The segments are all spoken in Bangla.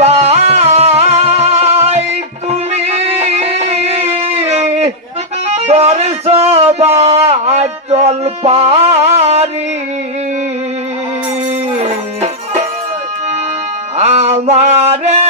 ভাই তুমি চল পারি। আমারে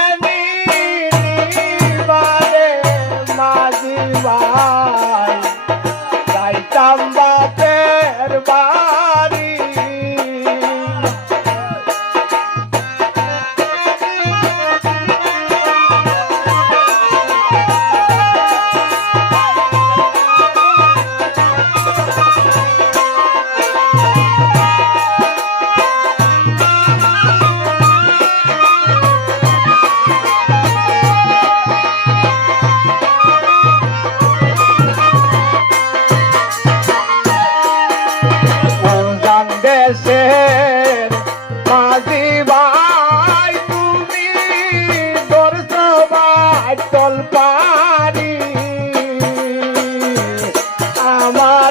দেশের মাঝি ভাই তুমি দর্শবার তলপারি আমার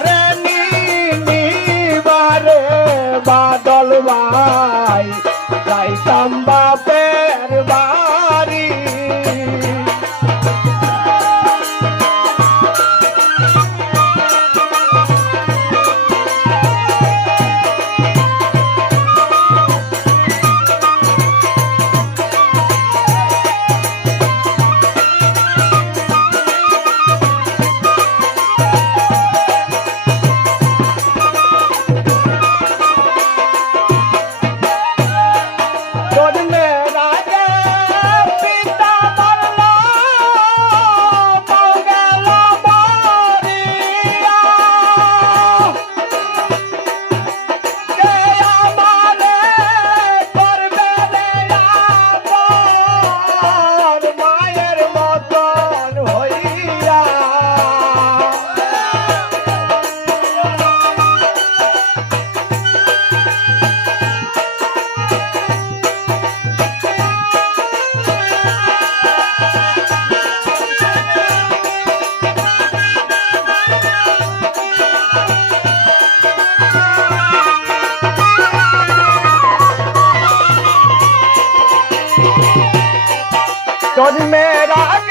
জন্মের আগ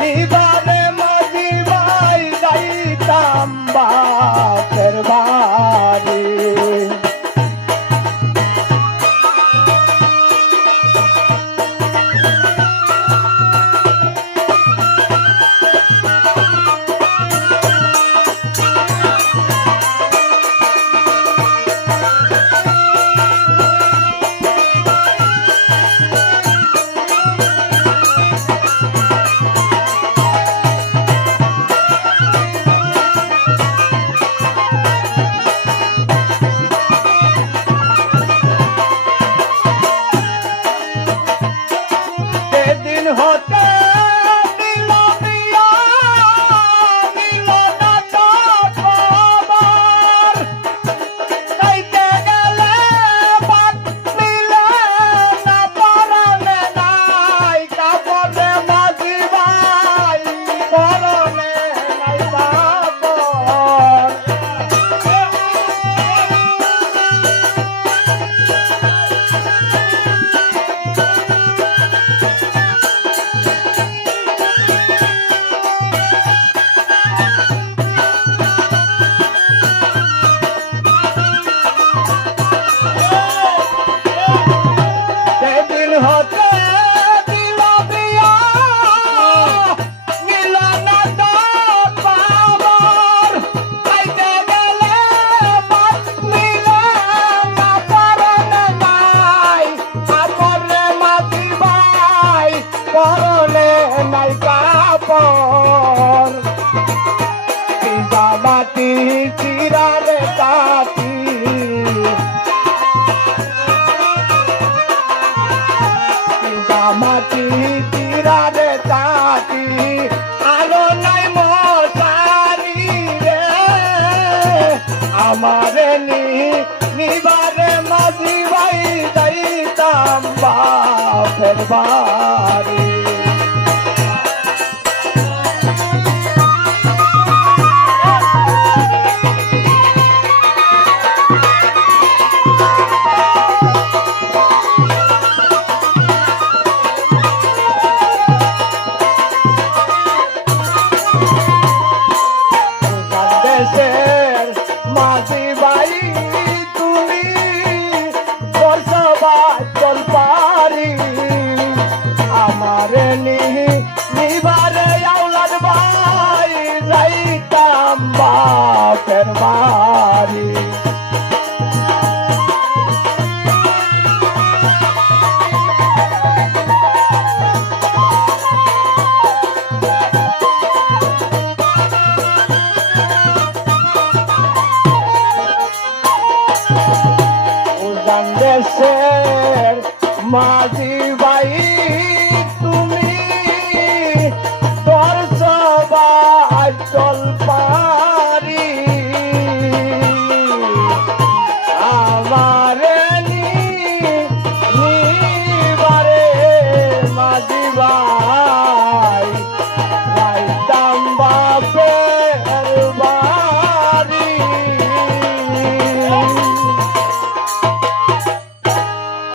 নিদারে মাঝি ভাই যাইতাম বাপের ভাই চিরার কাটি মাটি চিরার কাটি আলো নাই মশারি রে। আমার নি নিবারে মাঝি বাড়ি। নি- নিবারে মাঝি ভাই